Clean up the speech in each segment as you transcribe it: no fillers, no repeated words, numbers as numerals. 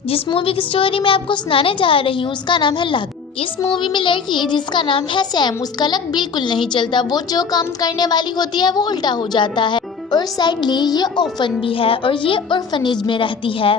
जिस मूवी की स्टोरी मैं आपको सुनाने जा रही हूँ उसका नाम है लक। इस मूवी में लड़की जिसका नाम है सैम, उसका लक बिल्कुल नहीं चलता। वो जो काम करने वाली होती है वो उल्टा हो जाता है और सैडली ये ऑर्फन भी है और ये ऑर्फनेज में रहती है।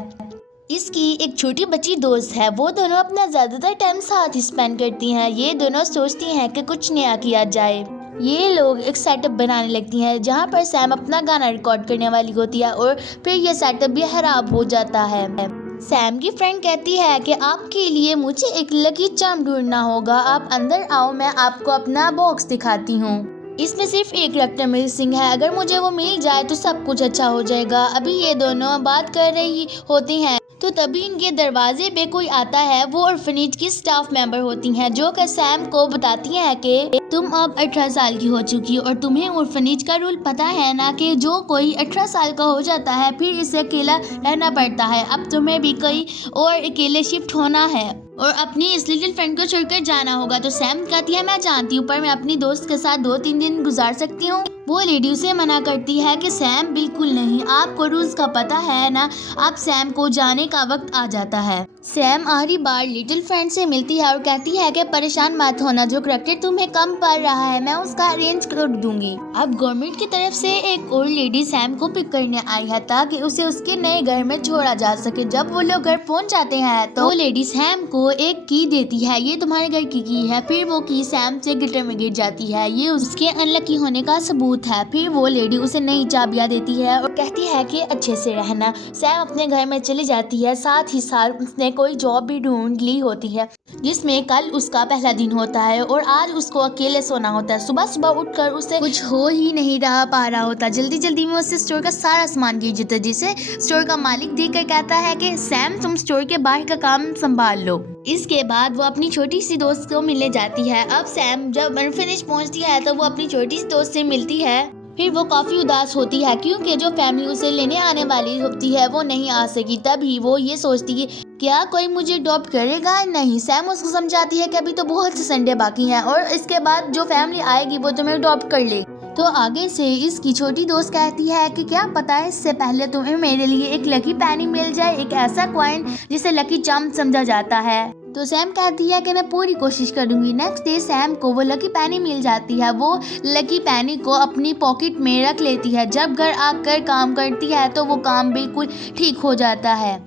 इसकी एक छोटी बच्ची दोस्त है। वो दोनों अपना ज्यादातर टाइम साथ ही स्पेंड करती हैं। ये दोनों सोचती हैं कि कुछ नया किया जाए। ये लोग एक सेटअप बनाने लगती हैं जहाँ पर सैम अपना गाना रिकॉर्ड करने वाली होती है और फिर ये सेटअप भी खराब हो जाता है। सैम की फ्रेंड कहती है कि आपके लिए मुझे एक लकी चार्म ढूंढना होगा। आप अंदर आओ, मैं आपको अपना बॉक्स दिखाती हूँ। इसमें सिर्फ एक रैप्टर मिसिंग है। अगर मुझे वो मिल जाए तो सब कुछ अच्छा हो जाएगा। अभी ये दोनों बात कर रही होती हैं तो तभी इनके दरवाजे पे कोई आता है। वो ऑर्फनेज की स्टाफ मेंबर होती हैं जो कि सैम को बताती हैं कि तुम अब 18 साल की हो चुकी हो और तुम्हें ऑर्फनेज का रूल पता है ना कि जो कोई 18 साल का हो जाता है फिर इसे अकेला रहना पड़ता है। अब तुम्हें भी कहीं और अकेले शिफ्ट होना है और अपनी इस लिटिल फ्रेंड को छोड़कर जाना होगा। तो सैम कहती है मैं जानती हूँ पर मैं अपनी दोस्त के साथ 2-3 दिन गुजार सकती हूँ। वो लेडी उसे मना करती है कि सैम बिल्कुल नहीं, आपको रूल्स का पता है ना। अब सैम को जाने का वक्त आ जाता है। सैम आखिरी बार लिटिल फ्रेंड से मिलती है और कहती है कि परेशान मत होना, जो करैक्टर तुम्हें कम पड़ रहा है मैं उसका अरेंज कर दूंगी। अब गवर्नमेंट की तरफ से एक और लेडी सैम को पिक करने आई है ताकि उसे उसके नए घर में छोड़ा जा सके। जब वो लोग घर पहुंच जाते हैं तो वो लेडी सैम को एक की देती है, ये तुम्हारे घर की है। फिर वो की सैम से गिटर में गिर जाती है। ये उसके अनलकी होने का सबूत है। फिर वो लेडी उसे नई चाबियां देती है और कहती है कि अच्छे से रहना। सैम अपने घर में चली जाती है। साथ ही साथ उसने कोई जॉब भी ढूंढ ली होती है जिसमें कल उसका पहला दिन होता है और आज उसको अकेले सोना होता है। सुबह सुबह उठकर उसे कुछ हो ही नहीं रहा पा रहा होता। जल्दी जल्दी में उससे स्टोर का सारा सामान गिर जाता है जिसे स्टोर का मालिक देखकर कहता है कि सैम तुम स्टोर के बाहर का काम संभाल लो। इसके बाद वो अपनी छोटी सी दोस्त को मिलने जाती है। अब सैम जब ऑर्फनेज पहुंचती है तो वो अपनी छोटी सी दोस्त से मिलती है। फिर वो काफी उदास होती है क्योंकि जो फैमिली उसे लेने आने वाली होती है वो नहीं आ सकी। तभी वो ये सोचती है क्या कोई मुझे अडॉप्ट करेगा। नहीं, सैम उसको समझाती है कि अभी तो बहुत से संडे बाकी हैं और इसके बाद जो फैमिली आएगी वो तुम्हें अडॉप्ट कर लेगी। तो आगे से इसकी छोटी दोस्त कहती है कि क्या पता है इससे पहले तुम्हें मेरे लिए एक लकी पैनी मिल जाए, एक ऐसा कॉइन जिसे लकी चार्म समझा जाता है। तो सैम कहती है कि मैं पूरी कोशिश करूंगी। नेक्स्ट डे सैम को वो लकी पैनी मिल जाती है। वो लकी पैनी को अपनी पॉकेट में रख लेती है। जब घर आकर काम करती है तो वो काम बिल्कुल ठीक हो जाता है,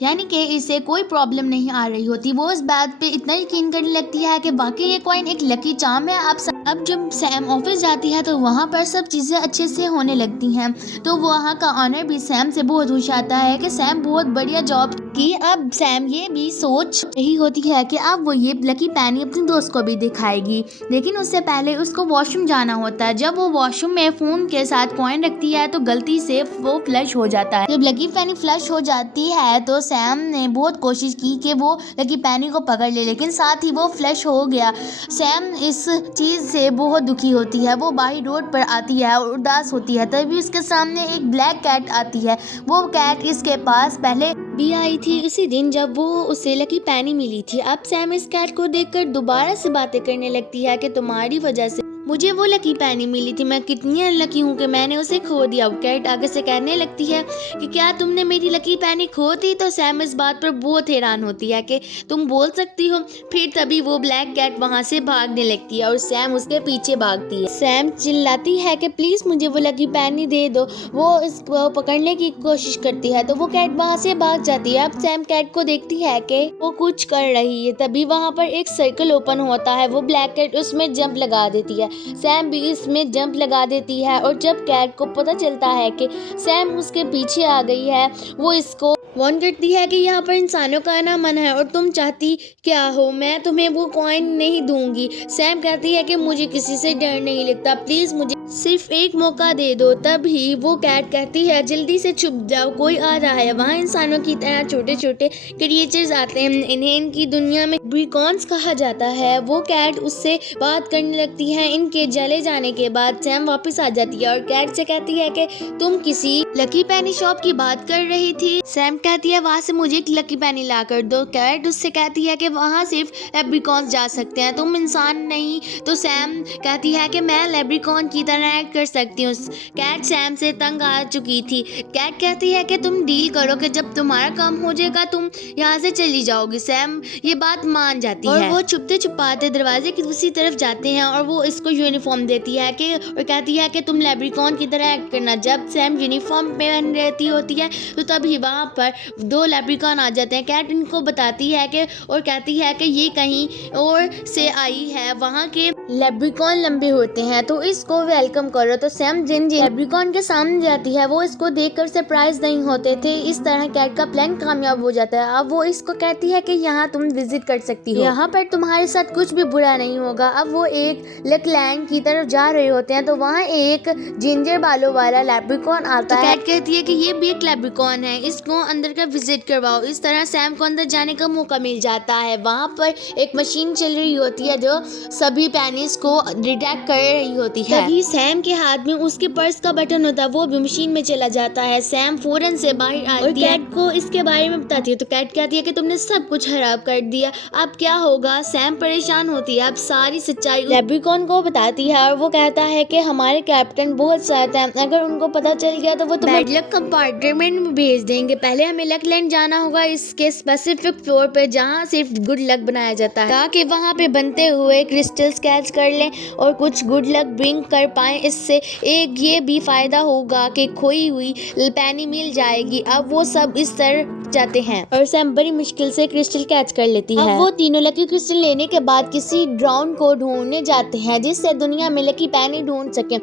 यानी कि इसे कोई प्रॉब्लम नहीं आ रही होती। वो इस बात पे इतना यकीन करने लगती है कि वाकई ये कॉइन एक लकी चार्म है। अब जब सैम ऑफिस जाती है तो वहाँ पर सब चीज़ें अच्छे से होने लगती हैं। तो वहाँ का ऑनर भी सैम से बहुत खुश आता है कि सैम बहुत बढ़िया जॉब की। अब सैम ये भी सोच रही होती है कि अब वो ये लकी पैनी अपनी दोस्त को भी दिखाएगी, लेकिन उससे पहले उसको वॉशरूम जाना होता है। जब वो वॉशरूम में फोन के साथ कॉइन रखती है तो गलती से वो फ्लश हो जाता है। जब लकी पैनी फ्लश हो जाती है तो सैम ने बहुत कोशिश की कि वो लकी पैनी को पकड़ ले, लेकिन साथ ही वो फ्लश हो गया। सैम इस चीज से बहुत दुखी होती है। वो बाहर रोड पर आती है और उदास होती है। तभी उसके सामने एक ब्लैक कैट आती है। वो कैट इसके पास पहले भी आई थी उसी दिन जब वो उसे लकी पैनी मिली थी। अब सैम इस कैट को देखकर दोबारा से बातें करने लगती है कि तुम्हारी वजह से मुझे वो लकी पैनी मिली थी, मैं कितनी अनलकी हूँ कि मैंने उसे खो दिया। कैट आगे से कहने लगती है कि क्या तुमने मेरी लकी पैनी खो दी। तो सैम इस बात पर बहुत हैरान होती है कि तुम बोल सकती हो। फिर तभी वो ब्लैक कैट वहाँ से भागने लगती है और सैम उसके पीछे भागती है। सैम चिल्लाती है कि प्लीज मुझे वो लकी पैनी दे दो। वो इसको पकड़ने की कोशिश करती है तो वो कैट वहाँ से भाग जाती है। अब सैम कैट को देखती है कि वो कुछ कर रही है। तभी वहाँ पर एक सर्कल ओपन होता है। वो ब्लैक कैट उसमें जंप लगा देती है। सैम भी इसमें जंप लगा देती है और जब कैट को पता चलता है कि सैम उसके पीछे आ गई है वो इसको वार्न करती है कि यहाँ पर इंसानों का आना मना है और तुम चाहती क्या हो, मैं तुम्हें वो कॉइन नहीं दूंगी। सैम कहती है कि मुझे किसी से डर नहीं लगता, प्लीज मुझे सिर्फ एक मौका दे दो। तभी वो कैट कहती है जल्दी से छुप जाओ, कोई आ रहा है। वहाँ इंसानों की तरह छोटे छोटे क्रिएचर्स आते हैं, इन्हें इनकी दुनिया में ब्रिकॉन्स कहा जाता है। वो कैट उससे बात करने लगती है। इनके जले जाने के बाद सैम वापस आ जाती है और कैट से कहती है कि तुम किसी लकी पैनी शॉप की बात कर रही थी। सैम कहती है वहाँ से मुझे एक लकी पैनी ला कर दो। कैट उससे कहती है कि वहाँ सिर्फ लेब्रिकॉन्स जा सकते हैं, तुम इंसान नहीं। तो सैम कहती है कि मैं लेब्रिकॉन की तरह तरह एक्ट कर सकती हूँ। कैट सैम से तंग आ चुकी थी। कैट कहती है कि तुम डील करो कि जब तुम्हारा काम हो जाएगा तुम यहाँ से चली जाओगी। सैम ये बात मान जाती है और वो छुपते छुपाते दरवाजे की दूसरी तरफ जाते हैं और वो इसको यूनिफॉर्म देती है कि और कहती है कि तुम लेब्रिकॉन की तरह एक्ट करना। जब सैम यूनिफॉर्म पहन रहती होती है तो तभी वहाँ पर 2 लेब्रिकॉन आ जाते हैं। कैट इनको बताती है कि और कहती है कि ये कहीं और से आई है, वहाँ के लेब्रिकॉन लंबे होते हैं तो इसको वेलकम करो। तो सैम जिन लेब्रिकॉन के सामने जाती है वो इसको देखकर सरप्राइज नहीं होते थे। इस तरह कैट का प्लान कामयाब हो जाता है। अब वो इसको कहती है कि यहाँ तुम विजिट कर सकती हो, यहाँ पर तुम्हारे साथ कुछ भी बुरा नहीं होगा। अब वो एक लकलैंड की तरफ जा रहे होते हैं तो वहाँ एक जिंजर बालों वाला लेब्रिकॉन आता है। कैट कहती है कि ये भी एक लेब्रिकॉन है, इसको अंदर का विजिट करवाओ। इस तरह सैम को अंदर जाने का मौका मिल जाता है। वहाँ पर एक मशीन चल रही होती है जो सभी पेनिस को डिटेक्ट कर रही होती है। तभी सैम के हाथ में उसके पर्स का बटन होता है, वो भी मशीन में चला जाता है। सैम फौरन से बाहर आती है और कैट को इसके बारे में बताती है तो कैट कहती है कि तुमने सब कुछ खराब कर दिया, अब क्या होगा। सैम परेशान होती है, अब सारी सच्चाई लेब्रिकॉन को बताती है और वो कहता है कि हमारे कैप्टन बहुत सख्त है, अगर उनको पता चल गया तो वो तुम्हें बैड लक कंपार्टमेंट में भेज देंगे। पहले हमें लकलैंड जाना होगा, इसके स्पेसिफिक फ्लोर पे जहाँ सिर्फ गुड लक बनाया जाता है, ताकि वहाँ पे बनते हुए क्रिस्टल्स कैच कर लें और कुछ गुड लक ब्रिंग कर पाएं। इससे एक ये भी फायदा होगा कि खोई हुई पेनी मिल जाएगी। अब वो सब इस तरह जाते हैं और सैम बड़ी मुश्किल से क्रिस्टल कैच कर लेती है। अब वो तीनों लकी क्रिस्टल लेने के बाद किसी ड्राउन को ढूंढने जाते हैं जिससे दुनिया में लकी पैनी ढूंढ सके।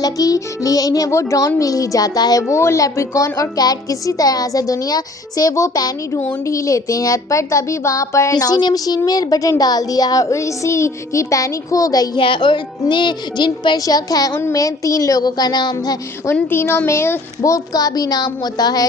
लकी लिए इन्हें वो ड्राउन मिल ही जाता है। वो लेप्रिकॉन और कैट किसी तरह से दुनिया से वो पैनी ढूंढ ही लेते हैं, पर तभी वहाँ पर किसी ने मशीन में बटन डाल दिया है और इसी की पैनी खो गई है और जिन पर शक है उनमें 3 लोगों का नाम है। उन तीनों में बॉब का भी नाम होता है।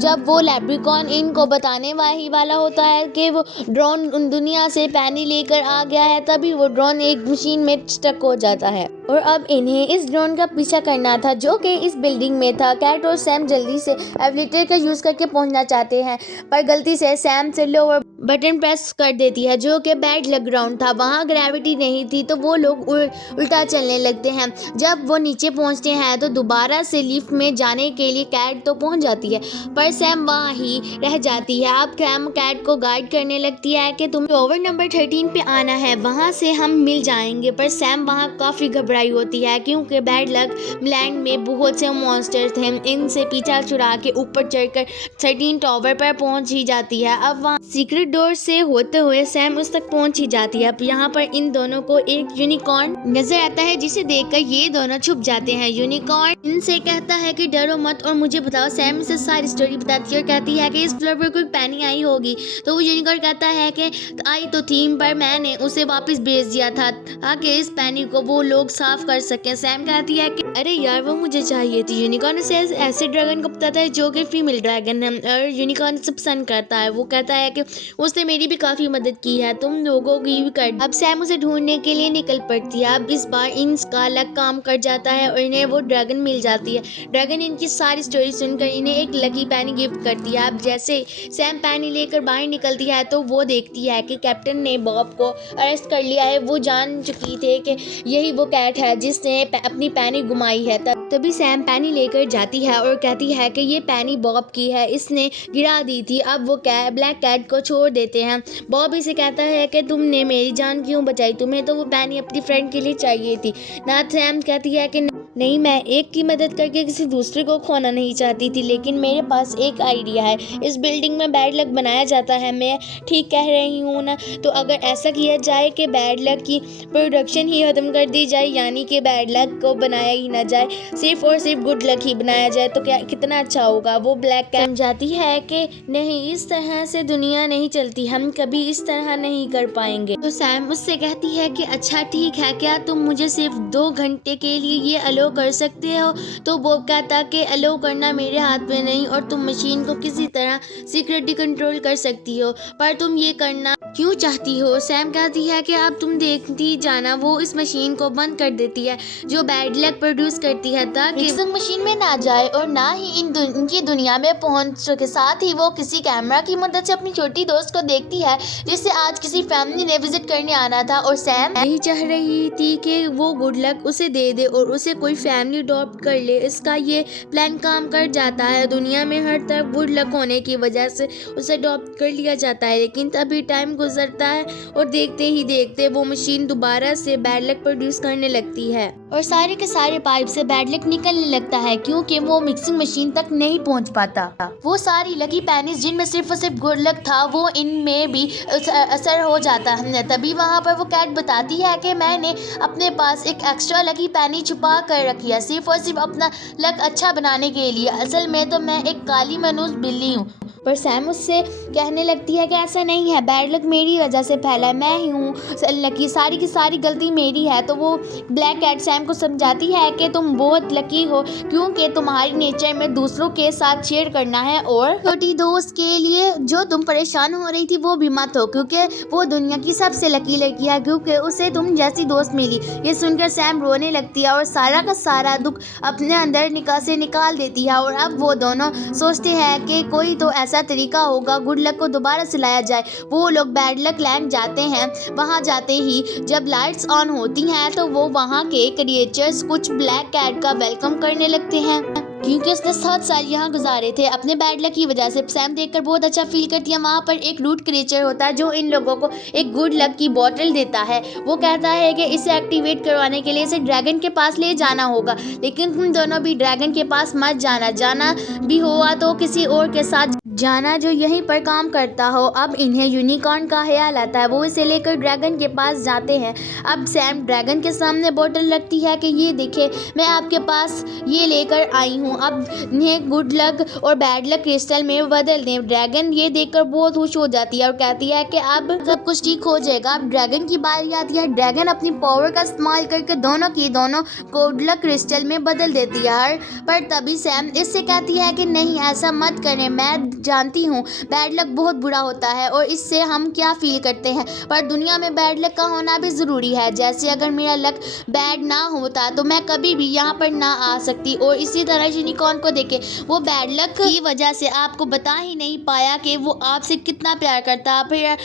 जब वो लेप्रिकॉन इनको बताने वाला होता है कि वो ड्रोन उन दुनिया से पैनी लेकर आ गया है, तभी वो ड्रोन एक मशीन में स्टक हो जाता है और अब इन्हें इस ड्रोन का पीछा करना था जो कि इस बिल्डिंग में था। कैट और सैम जल्दी से एलिवेटर का यूज करके पहुंचना चाहते हैं, पर गलती से सैम से लोअर बटन प्रेस कर देती है जो कि बैड लक ग्राउंड था। वहाँ ग्रेविटी नहीं थी तो वो लोग उल्टा चलने लगते हैं। जब वो नीचे पहुंचते हैं तो दोबारा से लिफ्ट में जाने के लिए कैट तो पहुंच जाती है, पर सैम वहाँ ही रह जाती है। अब सैम कैट को गाइड करने लगती है कि तुम्हें टॉवर नंबर 13 पे आना है, वहाँ से हम मिल जाएंगे। पर सैम वहाँ काफ़ी घबराई होती है क्योंकि बैड लक लैंड में बहुत से मॉन्स्टर थे। इनसे पीछा छुड़ा के ऊपर चढ़कर 13 टॉवर पर पहुँच ही जाती है। अब वहाँ सीक्रेट डोर से होते हुए सैम उस तक पहुँच ही जाती है। अब यहाँ पर इन दोनों को एक यूनिकॉर्न नजर आता है जिसे देखकर ये दोनों छुप जाते हैं। यूनिकॉर्न इनसे कहता है कि डरो मत और मुझे बताओ। सैम इसे सारी स्टोरी बताती है और कहती है कि इस फ्लोर पर कोई पैनी आई होगी। तो वो यूनिकॉर्न कहता है कि आई तो थी पर मैंने उसे वापस भेज दिया था ताकि इस पैनी को वो लोग साफ कर सकें। सैम कहती है कि अरे यार वो मुझे चाहिए थी। यूनिकॉर्न से ऐसे ड्रैगन को बताता है जो कि फीमेल ड्रैगन है और यूनिकॉर्न से पसंद करता है। वो कहता है कि उसने मेरी भी काफ़ी मदद की है, तुम लोगों की भी कर। अब सैम उसे ढूंढने के लिए निकल पड़ती है। अब इस बार इनका लक काम कर जाता है और इन्हें वो ड्रैगन मिल जाती है। ड्रैगन इनकी सारी स्टोरी सुनकर इन्हें एक लकी पैनी गिफ्ट करती है। अब जैसे सैम पैनी लेकर बाहर निकलती है तो वो देखती है कि कैप्टन ने बॉब को अरेस्ट कर लिया है। वो जान चुकी थे कि यही वो कैट है जिसने अपनी पैनी घुमाई है। तभी सैम पैनी लेकर जाती है और कहती है कि ये पैनी बॉब की है, इसने गिरा दी थी। अब वो ब्लैक कैट को छोड़ देते हैं। बॉब इसे कहता है कि तुमने मेरी जान क्यों बचाई, तुम्हें तो वो पैनी अपनी फ्रेंड के लिए चाहिए थी ना। सैम कहती है कि नहीं, मैं एक की मदद करके किसी दूसरे को खोना नहीं चाहती थी, लेकिन मेरे पास एक आइडिया है। इस बिल्डिंग में बैड लक बनाया जाता है, मैं ठीक कह रही हूँ ना? तो अगर ऐसा किया जाए कि बैड लक की प्रोडक्शन ही ख़त्म कर दी जाए, यानी कि बैड लक को बनाया ही ना जाए, सिर्फ और सिर्फ गुड लक ही बनाया जाए, तो क्या कितना अच्छा होगा। वो ब्लैक कैट समझाती है कि नहीं, इस तरह से दुनिया नहीं चलती, हम कभी इस तरह नहीं कर पाएंगे। तो सैम उससे कहती है कि अच्छा ठीक है, क्या तुम मुझे सिर्फ 2 घंटे के लिए ये अलो कर सकते हो? तो वो कहता कि अलो करना मेरे हाथ में नहीं और तुम मशीन को किसी तरह सीक्रेटली कंट्रोल कर सकती हो, पर तुम ये करना क्यों चाहती हो? सैम कहती है कि अब तुम देखती जाना। वो इस मशीन को बंद कर देती है जो बैड लक प्रोड्यूस करती है ताकि मिक्सिंग मशीन में ना जाए और ना ही इनकी दुनिया में पहुंच सके। साथ ही वो किसी कैमरा की मदद से अपनी छोटी दोस्त को देखती है जिसे आज किसी फैमिली ने विजिट करने आना था और सैम यही चाह रही थी कि वो गुड लक उसे दे दे और उसे कोई फैमिली अडॉप्ट कर ले। इसका ये प्लान काम कर जाता है। दुनिया में हर तरफ गुड लक होने की वजह से उसे अडॉप्ट कर लिया जाता है, लेकिन तभी टाइम गुजरता है और देखते ही देखते वो मशीन दोबारा से बैड लक प्रोड्यूस करने लगती है और सारे के सारे पाइप से बैड लक निकलने लगता है क्योंकि वो मिक्सिंग मशीन तक नहीं पहुंच पाता। वो सारी लकी पेनीज जिनमें सिर्फ और सिर्फ गुड लक था वो इनमें भी असर हो जाता है। तभी वहाँ पर वो कैट बताती है कि मैंने अपने पास एक एक्स्ट्रा लकी पेनी छुपा कर रखी है सिर्फ और सिर्फ अपना लक अच्छा बनाने के लिए। असल में तो मैं एक काली मनूस बिल्ली हूँ। पर सैम उससे कहने लगती है कि ऐसा नहीं है, बैड लक मेरी वजह से फैला है, मैं ही हूँ लकी, सारी की सारी गलती मेरी है। तो वो ब्लैक कैट सैम को समझाती है कि तुम बहुत लकी हो क्योंकि तुम्हारी नेचर में दूसरों के साथ शेयर करना है और छोटी दोस्त के लिए जो तुम परेशान हो रही थी वो भी मत हो क्योंकि वो दुनिया की सबसे लकी लड़की है क्योंकि उसे तुम जैसी दोस्त मिली। ये सुनकर सैम रोने लगती है और सारा का सारा दुख अपने अंदर निकाल देती है और अब वो दोनों सोचते हैं कि कोई तो ऐसा तरीका होगा गुड लक को दोबारा से लाया जाए। वो लोग बैड लक लैंड जाते हैं। वहां जाते ही जब लाइट्स ऑन होती हैं तो वो वहां के क्रिएचर्स कुछ ब्लैक कैट का वेलकम करने लगते हैं क्योंकि उसने 7 साल यहाँ गुजारे थे अपने बैड लक की वजह से। सैम देखकर बहुत अच्छा फील करती है। वहाँ पर एक रूट क्रिएचर होता है जो इन लोगों को एक गुड लक की बॉटल देता है। वो कहता है कि इसे एक्टिवेट करवाने के लिए इसे ड्रैगन के पास ले जाना होगा, लेकिन तुम दोनों भी ड्रैगन के पास मत जाना भी हुआ तो किसी और के साथ जाना जो यहीं पर काम करता हो। अब इन्हें यूनिकॉर्न का ख्याल आता है। वो इसे लेकर ड्रैगन के पास जाते हैं। अब सैम ड्रैगन के सामने बॉटल रखती है कि ये देखे मैं आपके पास ये लेकर आई हूँ, अब इन्हें गुड लक और बैड लक क्रिस्टल में बदल दें। ड्रैगन ये देखकर बहुत खुश हो जाती है और कहती है कि अब सब कुछ ठीक हो जाएगा। अब ड्रैगन की बारी आती है। ड्रैगन अपनी पावर का इस्तेमाल करके दोनों गुड लक क्रिस्टल में बदल देती है। पर तभी सैम इससे कहती है कि नहीं ऐसा मत करें, मैं जानती हूँ बैड लक बहुत बुरा होता है और इससे हम क्या फील करते हैं, पर दुनिया में बैड लक का होना भी ज़रूरी है। जैसे अगर मेरा लक बैड ना होता तो मैं कभी भी यहाँ पर ना आ सकती। और इसी तरह यूनिकॉर्न को देखे, वो बैड लक की वजह से आपको बता ही नहीं पाया कि वो आपसे कितना प्यार करता है, फिर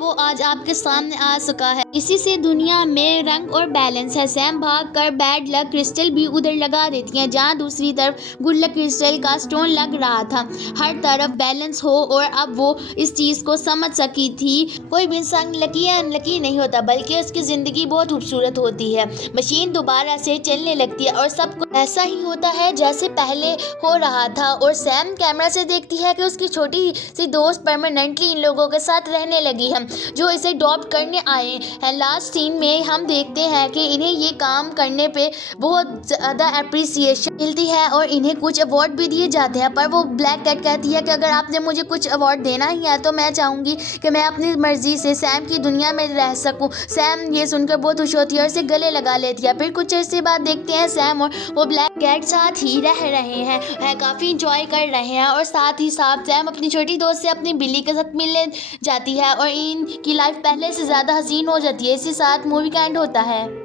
वो आज आपके सामने आ सका है। इसी से दुनिया में रंग और बैलेंस है। सैम भाग कर बैड लक क्रिस्टल भी उधर लगा देती हैं जहाँ दूसरी तरफ गुड लक क्रिस्टल का स्टोन लग रहा था। हर तरफ बैलेंस हो और अब वो इस चीज़ को समझ सकी थी। कोई भी इंसान लकी या अनलकी नहीं होता बल्कि उसकी ज़िंदगी बहुत खूबसूरत होती है। मशीन दोबारा से चलने लगती है और सब कुछ ऐसा ही होता है जैसे पहले हो रहा था और सैम कैमरा से देखती है कि उसकी छोटी सी दोस्त परमानेंटली इन लोगों के साथ रहने लगी है जो इसे अडॉप्ट करने आए हैं। लास्ट सीन में हम देखते हैं कि इन्हें ये काम करने पे बहुत ज़्यादा अप्रिसिएशन मिलती है और इन्हें कुछ अवार्ड भी दिए जाते हैं। पर वो ब्लैक कैट कहती है कि अगर आपने मुझे कुछ अवार्ड देना ही है तो मैं चाहूँगी कि मैं अपनी मर्जी से सैम की दुनिया में रह सकूँ। सैम ये सुनकर बहुत खुश होती है और उसे गले लगा लेती है। फिर कुछ अर्से बाद देखते हैं सैम और वो ब्लैक कैट साथ ही रह रहे हैं, काफ़ी इंजॉय कर रहे हैं और साथ ही साथ सैम अपनी छोटी दोस्त से अपनी बिल्ली के साथ मिलने जाती है और इनकी लाइफ पहले से ज़्यादा हसीन हो जाती है। इसी साथ मूवी का एंड होता है।